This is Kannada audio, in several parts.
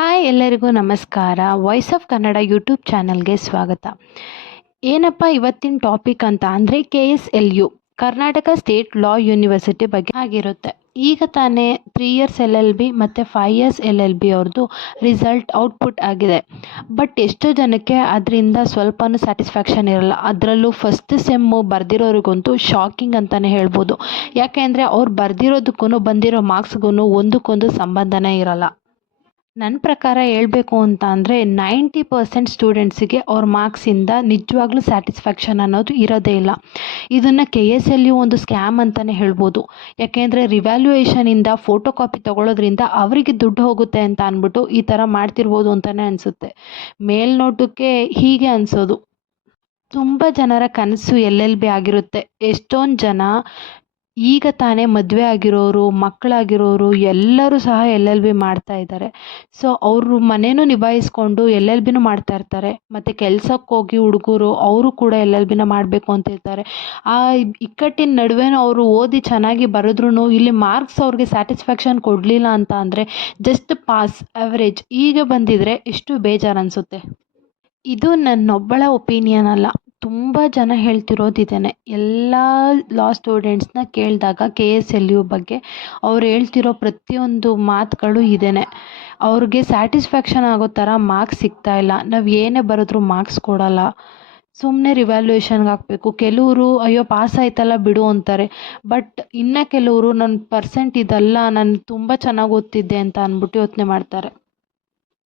ಹಾಯ್ ಎಲ್ಲರಿಗೂ ನಮಸ್ಕಾರ. ವಾಯ್ಸ್ ಆಫ್ ಕನ್ನಡ ಯೂಟ್ಯೂಬ್ ಚಾನಲ್ಗೆ ಸ್ವಾಗತ. ಏನಪ್ಪ ಇವತ್ತಿನ ಟಾಪಿಕ್ ಅಂತ ಅಂದರೆ KSLU ಕರ್ನಾಟಕ ಸ್ಟೇಟ್ ಲಾ ಯೂನಿವರ್ಸಿಟಿ ಬಗ್ಗೆ ಆಗಿರುತ್ತೆ. ಈಗ ತಾನೇ 3 ಇಯರ್ಸ್ LLB ಮತ್ತು 5 ಇಯರ್ಸ್ LLB ಅವ್ರದ್ದು ರಿಸಲ್ಟ್ ಔಟ್ಪುಟ್ ಆಗಿದೆ. ಬಟ್ ಎಷ್ಟೋ ಜನಕ್ಕೆ ಅದರಿಂದ ಸ್ವಲ್ಪನೂ ಸ್ಯಾಟಿಸ್ಫ್ಯಾಕ್ಷನ್ ಇರಲ್ಲ. ಅದರಲ್ಲೂ ಫಸ್ಟ್ ಸೆಮ್ಮು ಬರೆದಿರೋರಿಗಂತೂ ಶಾಕಿಂಗ್ ಅಂತಲೇ ಹೇಳ್ಬೋದು. ಯಾಕೆಂದರೆ ಅವ್ರು ಬರೆದಿರೋದಕ್ಕೂ ಬಂದಿರೋ ಮಾರ್ಕ್ಸ್ಗೂ ಒಂದಕ್ಕೊಂದು ಸಂಬಂಧನೇ ಇರಲ್ಲ. ನನ್ನ ಪ್ರಕಾರ ಹೇಳಬೇಕು ಅಂತ ಅಂದರೆ 90% ಸ್ಟೂಡೆಂಟ್ಸಿಗೆ ಅವ್ರ ಮಾರ್ಕ್ಸಿಂದ ನಿಜವಾಗ್ಲೂ ಸ್ಯಾಟಿಸ್ಫ್ಯಾಕ್ಷನ್ ಅನ್ನೋದು ಇರೋದೇ ಇಲ್ಲ. ಇದನ್ನು KSLU ಒಂದು ಸ್ಕ್ಯಾಮ್ ಅಂತಲೇ ಹೇಳ್ಬೋದು. ಯಾಕೆಂದರೆ ರಿವ್ಯಾಲ್ಯೂಯೇಷನಿಂದ ಫೋಟೋ ಕಾಪಿ ತೊಗೊಳೋದ್ರಿಂದ ಅವರಿಗೆ ದುಡ್ಡು ಹೋಗುತ್ತೆ ಅಂತ ಅಂದ್ಬಿಟ್ಟು ಈ ಥರ ಮಾಡ್ತಿರ್ಬೋದು ಅಂತಲೇ ಅನಿಸುತ್ತೆ. ಮೇಲ್ನೋಟಕ್ಕೆ ಹೀಗೆ ಅನಿಸೋದು. ತುಂಬ ಜನರ ಕನಸು LLB ಆಗಿರುತ್ತೆ. ಎಷ್ಟೊಂದು ಜನ ಈಗ ತಾನೇ ಮದುವೆ ಆಗಿರೋರು, ಮಕ್ಕಳಾಗಿರೋರು ಎಲ್ಲರೂ ಸಹ LLB ಮಾಡ್ತಾ ಇದ್ದಾರೆ. ಸೊ ಅವರು ಮನೇನೂ ನಿಭಾಯಿಸ್ಕೊಂಡು LLBನೂ ಮಾಡ್ತಾ ಇರ್ತಾರೆ. ಮತ್ತು ಕೆಲ್ಸಕ್ಕೆ ಹೋಗಿ ಹುಡುಗರು ಅವರು ಕೂಡ LLBನ ಮಾಡಬೇಕು ಅಂತ ಇರ್ತಾರೆ. ಆ ಇಕ್ಕಟ್ಟಿನ ನಡುವೆನೂ ಅವರು ಓದಿ ಚೆನ್ನಾಗಿ ಬರೆದ್ರೂ ಇಲ್ಲಿ ಮಾರ್ಕ್ಸ್ ಅವ್ರಿಗೆ ಸ್ಯಾಟಿಸ್ಫ್ಯಾಕ್ಷನ್ ಕೊಡಲಿಲ್ಲ ಅಂತ ಅಂದರೆ ಜಸ್ಟ್ ಪಾಸ್, ಆವ್ರೇಜ್ ಹೀಗೆ ಬಂದಿದ್ದರೆ ಎಷ್ಟು ಬೇಜಾರು ಅನಿಸುತ್ತೆ. ಇದು ನನ್ನೊಬ್ಬಳ ಒಪಿನಿಯನ್ ಅಲ್ಲ. ತುಂಬ ಜನ ಹೇಳ್ತಿರೋದಿದ್ದೇನೆ. ಎಲ್ಲ ಲಾ ಸ್ಟೂಡೆಂಟ್ಸ್ನ ಕೇಳಿದಾಗ KSLU ಬಗ್ಗೆ ಅವ್ರು ಹೇಳ್ತಿರೋ ಪ್ರತಿಯೊಂದು ಮಾತುಗಳು ಇದೇನೆ. ಅವ್ರಿಗೆ ಸ್ಯಾಟಿಸ್ಫ್ಯಾಕ್ಷನ್ ಆಗೋ ಥರ ಮಾರ್ಕ್ಸ್ ಸಿಗ್ತಾ ಇಲ್ಲ. ನಾವು ಏನೇ ಬರೆದ್ರೂ ಮಾರ್ಕ್ಸ್ ಕೊಡಲ್ಲ. ಸುಮ್ಮನೆ ರಿವ್ಯಾಲ್ಯೂಯೇಷನ್ಗೆ ಹಾಕಬೇಕು. ಕೆಲವರು ಅಯ್ಯೋ ಪಾಸ್ ಆಯ್ತಲ್ಲ ಬಿಡು ಅಂತಾರೆ. ಬಟ್ ಇನ್ನು ಕೆಲವರು ನನ್ನ ಪರ್ಸೆಂಟ್ ಇದಲ್ಲ, ನಾನು ತುಂಬ ಚೆನ್ನಾಗಿ ಓದ್ತಿದ್ದೆ ಅಂತ ಅಂದ್ಬಿಟ್ಟು ಯೋಚನೆ ಮಾಡ್ತಾರೆ.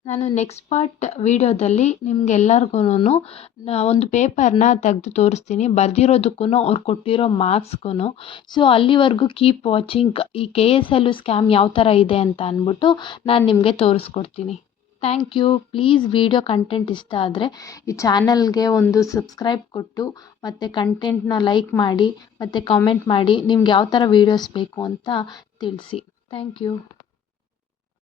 ನಾನು ನೆಕ್ಸ್ಟ್ ಪಾರ್ಟ್ ವೀಡಿಯೋದಲ್ಲಿ ನಿಮ್ಗೆಲ್ಲರಿಗೂ ಒಂದು ಪೇಪರ್ನ ತೆಗೆದು ತೋರಿಸ್ತೀನಿ, ಬರೆದಿರೋದಕ್ಕೂ ಅವ್ರು ಕೊಟ್ಟಿರೋ ಮಾರ್ಕ್ಸ್ಗೂ. ಸೊ ಅಲ್ಲಿವರೆಗೂ ಕೀಪ್ ವಾಚಿಂಗ್. ಈ KSLU ಸ್ಕ್ಯಾಮ್ ಯಾವ ಥರ ಇದೆ ಅಂತ ಅಂದ್ಬಿಟ್ಟು ನಾನು ನಿಮಗೆ ತೋರಿಸ್ಕೊಡ್ತೀನಿ. Thank you. Please video content ಇಷ್ಟ ಆದರೆ ಈ ಚಾನಲ್ಗೆ ಒಂದು ಸಬ್ಸ್ಕ್ರೈಬ್ ಕೊಟ್ಟು ಮತ್ತು ಕಂಟೆಂಟ್ನ ಲೈಕ್ ಮಾಡಿ ಮತ್ತು ಕಾಮೆಂಟ್ ಮಾಡಿ ನಿಮ್ಗೆ ಯಾವ ಥರ ವೀಡಿಯೋಸ್ ಬೇಕು ಅಂತ ತಿಳಿಸಿ. Thank you.